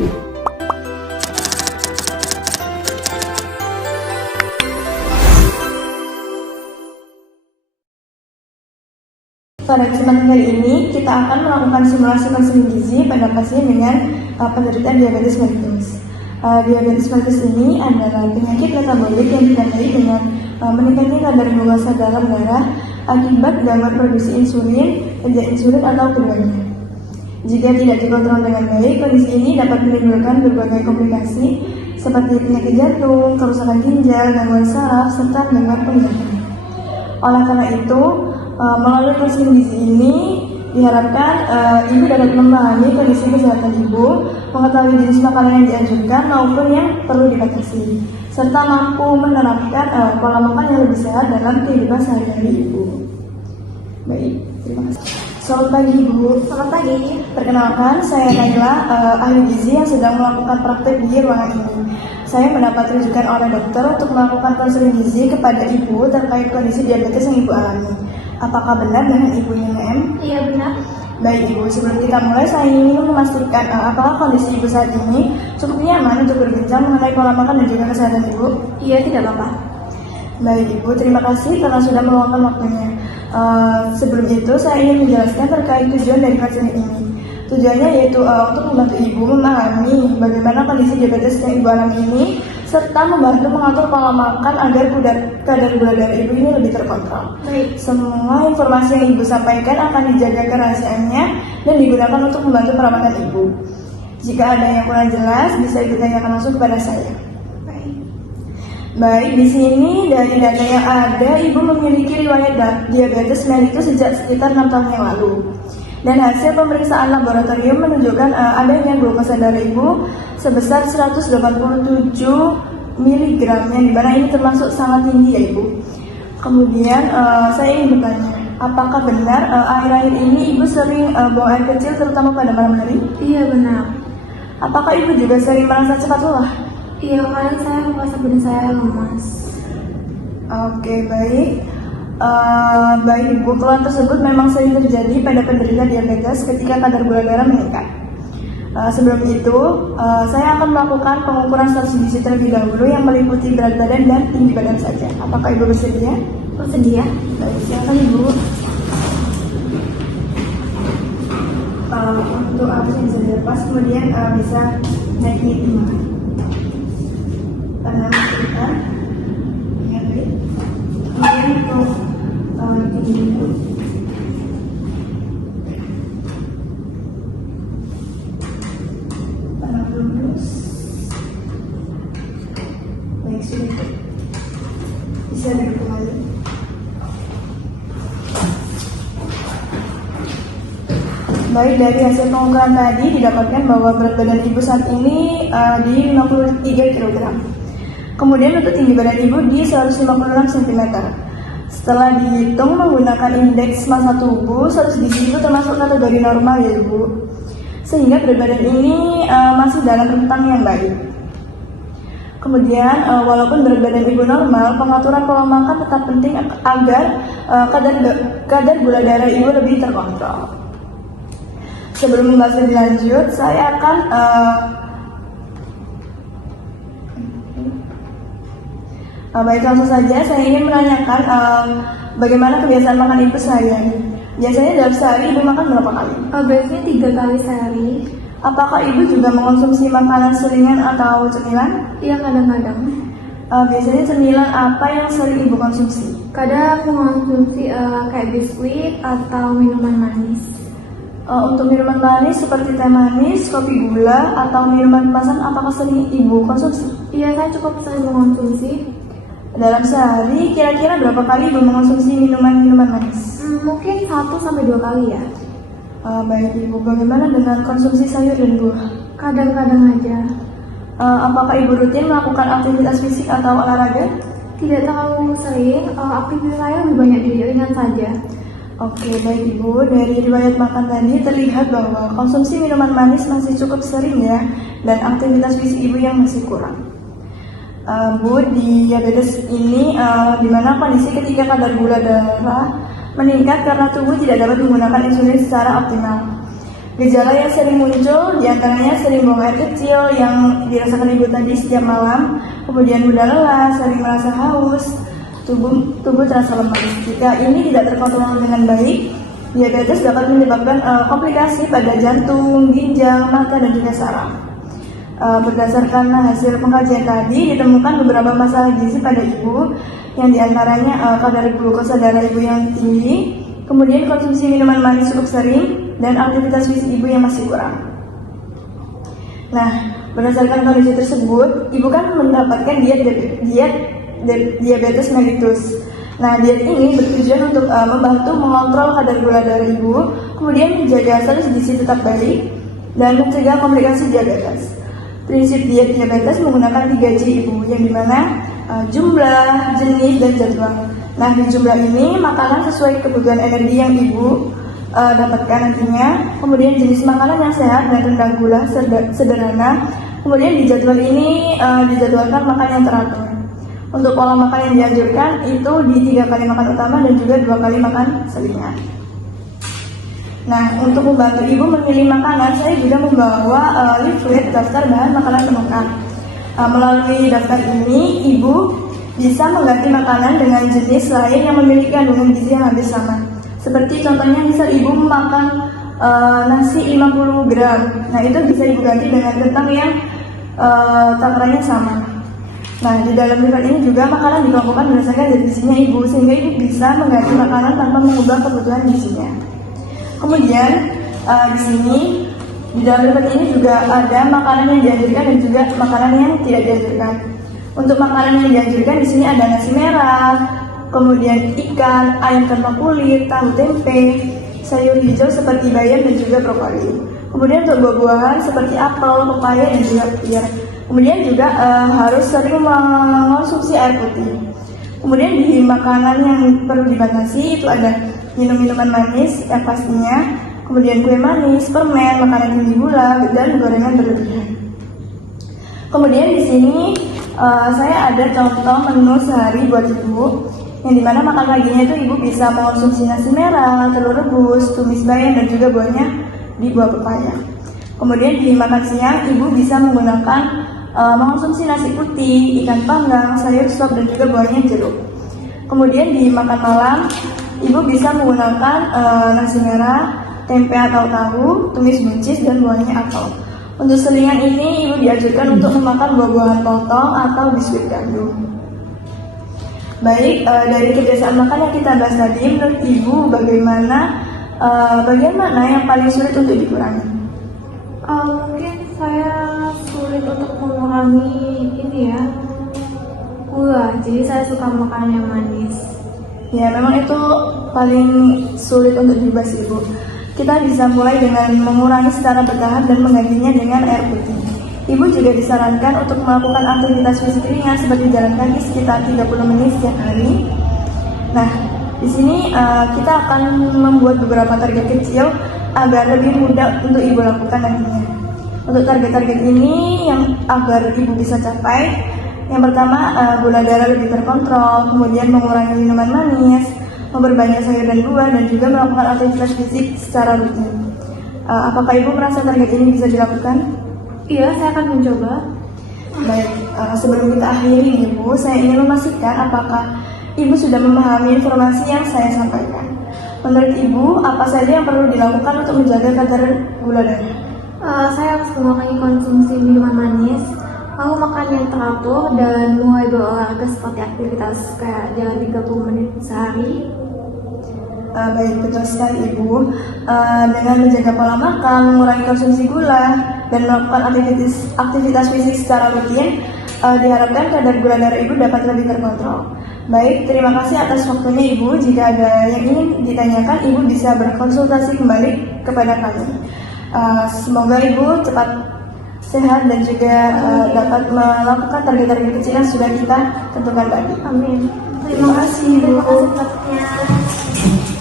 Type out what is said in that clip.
Pada kesempatan kali ini, kita akan melakukan simulasi konseling gizi pada pasien dengan penderita diabetes mellitus. Diabetes mellitus ini adalah penyakit metabolik yang ditandai dengan meningkatnya kadar glukosa dalam darah akibat gangguan produksi insulin, kerja insulin atau keduanya. Jika tidak dikontrol dengan baik, kondisi ini dapat menimbulkan berbagai komplikasi seperti penyakit jantung, kerusakan ginjal, gangguan saraf, serta gangguan penglihatan. Oleh karena itu, melalui konseling gizi ini diharapkan ibu dapat memahami kondisi kesehatan ibu, mengetahui jenis makanan yang dianjurkan maupun yang perlu dibatasi, serta mampu menerapkan pola makan yang lebih sehat dalam kehidupan sehari-hari ibu. Baik, terima kasih. Selamat pagi Ibu. Selamat pagi. Perkenalkan, saya Naila, ahli gizi yang sedang melakukan praktek di ruangan ini. Saya mendapat rujukan oleh dokter untuk melakukan konseling gizi kepada ibu terkait kondisi diabetes yang ibu alami. Apakah benar dengan Ibu NM? Iya benar. Baik Ibu, sebelum kita mulai saya ingin memastikan apakah kondisi Ibu saat ini cukup nyaman untuk berbincang mengenai pola makan dan juga kesehatan Ibu? Iya, tidak apa-apa. Baik Ibu, terima kasih karena sudah meluangkan waktunya. Sebelum itu saya ingin menjelaskan terkait tujuan dari konseling ini. Tujuannya yaitu untuk membantu Ibu memahami bagaimana kondisi diabetes yang Ibu alami ini, serta membantu mengatur pola makan agar kadar gula darah Ibu ini lebih terkontrol. Baik. Semua informasi yang Ibu sampaikan akan dijaga kerahasiaannya dan digunakan untuk membantu perawatan Ibu. Jika ada yang kurang jelas, bisa Ibu tanyakan langsung kepada saya. Baik, di sini dari data yang ada, Ibu memiliki riwayat diabetes mellitus sejak sekitar 6 tahun yang lalu. Dan hasil pemeriksaan laboratorium menunjukkan adanya glukosa darah Ibu sebesar 187 mg, yang dimana ini termasuk sangat tinggi ya Ibu. Kemudian saya ingin bertanya, apakah benar akhir-akhir ini Ibu sering buang air kecil terutama pada malam hari? Iya benar. Apakah Ibu juga sering merasa cepat lelah? Iya, kadang saya merasa badan saya lemas. Oke, baik. Baik Ibu, keluhan tersebut memang sering terjadi pada penderita diabetes ketika kadar gula darah meningkat. Sebelum itu, saya akan melakukan pengukuran status gizi terlebih dahulu yang meliputi berat badan dan tinggi badan saja. Apakah Ibu bersedia? Bersedia. Baik, silakan Ibu. Untuk alasnya bisa dilepas, kemudian bisa naik timah. Tangan kita, ya baik. Kemudian untuk tinggi Ibu. Baik, sudah bisa duduk kembali. Baik, dari hasil pengukuran tadi didapatkan bahwa berat badan Ibu saat ini di 53 kg. Kemudian untuk tinggi badan Ibu di 156 cm. Setelah dihitung menggunakan indeks massa tubuh, status gizi Ibu termasuk kategori normal ya Ibu. Sehingga berat badan ini masih dalam rentang yang baik. Kemudian walaupun berat badan Ibu normal, pengaturan pola makan tetap penting agar kadar gula darah Ibu lebih terkontrol. Sebelum membahas lebih lanjut, saya akan baik, langsung saja saya ingin menanyakan bagaimana kebiasaan makan Ibu sehari-hari. Biasanya dalam sehari Ibu makan berapa kali? Biasanya 3 kali sehari. Apakah Ibu juga mengonsumsi makanan seringan atau cemilan? Iya, kadang-kadang. Biasanya cemilan apa yang sering Ibu konsumsi? Kadang mengonsumsi kayak biskuit atau minuman manis. Untuk minuman manis seperti teh manis, kopi gula, atau minuman kemasan apakah sering Ibu konsumsi? Iya, saya cukup sering mengonsumsi. Dalam sehari kira-kira berapa kali Ibu mengonsumsi minuman manis? Mungkin 1-2 kali ya. Baik Ibu, bagaimana dengan konsumsi sayur dan buah? Kadang-kadang aja. Apakah Ibu rutin melakukan aktivitas fisik atau olahraga? Tidak terlalu sering, aktivitas saya lebih banyak di ringan saja. Oke, baik Ibu, dari riwayat makan tadi terlihat bahwa konsumsi minuman manis masih cukup sering ya, dan aktivitas fisik Ibu yang masih kurang. Bu, di diabetes ini di mana kondisi ketika kadar gula darah meningkat karena tubuh tidak dapat menggunakan insulin secara optimal. Gejala yang sering muncul diantaranya sering buang air kecil yang dirasakan ibu tadi setiap malam, kemudian mudah lelah, sering merasa haus, tubuh terasa lemas. Jika ini tidak terkontrol dengan baik, diabetes dapat menyebabkan komplikasi pada jantung, ginjal, mata, dan juga saraf. Berdasarkan hasil pengkajian tadi, ditemukan beberapa masalah gizi pada ibu, yang diantaranya kadar glukosa darah ibu yang tinggi, kemudian konsumsi minuman manis cukup sering, dan aktivitas fisik ibu yang masih kurang. Nah, berdasarkan kondisi tersebut, ibu kan mendapatkan diabetes mellitus. Nah, diet ini bertujuan untuk membantu mengontrol kadar gula darah ibu, kemudian menjaga status gizi tetap baik, dan mencegah komplikasi diabetes. Prinsip diet diabetes menggunakan 3J ibu, yang dimana jumlah, jenis, dan jadwal. Nah, di jumlah ini makanan sesuai kebutuhan energi yang ibu dapatkan nantinya, kemudian jenis makanan yang sehat dan rendah gula sederhana, kemudian di jadwal ini dijadwalkan makan yang teratur. Untuk pola makan yang dianjurkan itu di 3 kali makan utama dan juga 2 kali makan selingan. Nah, untuk membantu ibu memilih makanan, saya juga membawa leaflet daftar bahan makanan penukaran. Melalui daftar ini, ibu bisa mengganti makanan dengan jenis lain yang memiliki kandungan gizi yang hampir sama. Seperti contohnya misal ibu makan nasi 50 gram, nah itu bisa ibu ganti dengan kentang yang takarannya sama. Nah, di dalam riwayat ini juga makanan dikelompokkan berdasarkan dari gizinya ibu, sehingga ibu bisa mengganti makanan tanpa mengubah kebutuhan gizinya. Kemudian di sini di dalam riwayat ini juga ada makanan yang dianjurkan dan juga makanan yang tidak dianjurkan. Untuk makanan yang dianjurkan di sini ada nasi merah, kemudian ikan, ayam tanpa kulit, tahu tempe, sayur hijau seperti bayam dan juga brokoli. Kemudian untuk buah-buahan seperti apel, pepaya, dan juga pir. Kemudian juga harus sering mengonsumsi air putih. Kemudian di makanan yang perlu dibatasi itu ada minum-minuman manis yang pastinya, kemudian kue manis, permen, makanan tinggi gula, dan gorengan berlebihan. Kemudian di sini saya ada contoh menu sehari buat ibu, yang dimana makan paginya itu ibu bisa mengonsumsi nasi merah, telur rebus, tumis bayam, dan juga buahnya di buah pepaya. Kemudian di makan siang ibu bisa menggunakan mengonsumsi nasi putih, ikan panggang, sayur sop, dan juga buahnya jeruk. Kemudian di makan malam ibu bisa menggunakan nasi merah, tempe atau tahu, tumis buncis, dan buahnya apel. Untuk selingan ini ibu dianjurkan untuk memakan buah-buahan potong atau biskuit gandum. Baik, dari kebiasaan makan yang kita bahas tadi, menurut ibu bagaimana yang paling sulit untuk dikurangi? Mungkin saya sulit untuk mengurangi ini ya, gula. Jadi saya suka makan yang manis. Ya, memang itu paling sulit untuk dibahas ibu. Kita bisa mulai dengan mengurangi secara bertahap dan menggantinya dengan air putih. Ibu juga disarankan untuk melakukan aktivitas fisik ringan seperti jalan kaki sekitar 30 menit setiap hari. Nah, di sini kita akan membuat beberapa target kecil agar lebih mudah untuk ibu lakukan nantinya. Untuk target-target ini yang agar ibu bisa capai, yang pertama gula darah lebih terkontrol, kemudian mengurangi minuman manis, memperbanyak sayur dan buah, dan juga melakukan aktivitas fisik secara rutin. Apakah ibu merasa target ini bisa dilakukan? Iya, saya akan mencoba. Baik, sebelum kita akhiri ibu, saya ingin memastikan apakah ibu sudah memahami informasi yang saya sampaikan. Menurut ibu, apa saja yang perlu dilakukan untuk menjaga kadar gula darah? Saya harus mengurangi konsumsi minuman manis, lalu makan yang teratur, dan mulai berolahraga seperti aktivitas kayak jalan 30 menit sehari. Baik, betul sekali ibu. Dengan menjaga pola makan, mengurangi konsumsi gula, dan melakukan aktivitas fisik secara rutin, diharapkan kadar gula darah ibu dapat lebih terkontrol. Baik, terima kasih atas waktunya ibu. Jika ada yang ingin ditanyakan, ibu bisa berkonsultasi kembali kepada kami. Semoga ibu cepat sehat dan juga dapat melakukan target-target kecil yang sudah kita tentukan tadi. Amin. Terima kasih ibu. Terima kasih.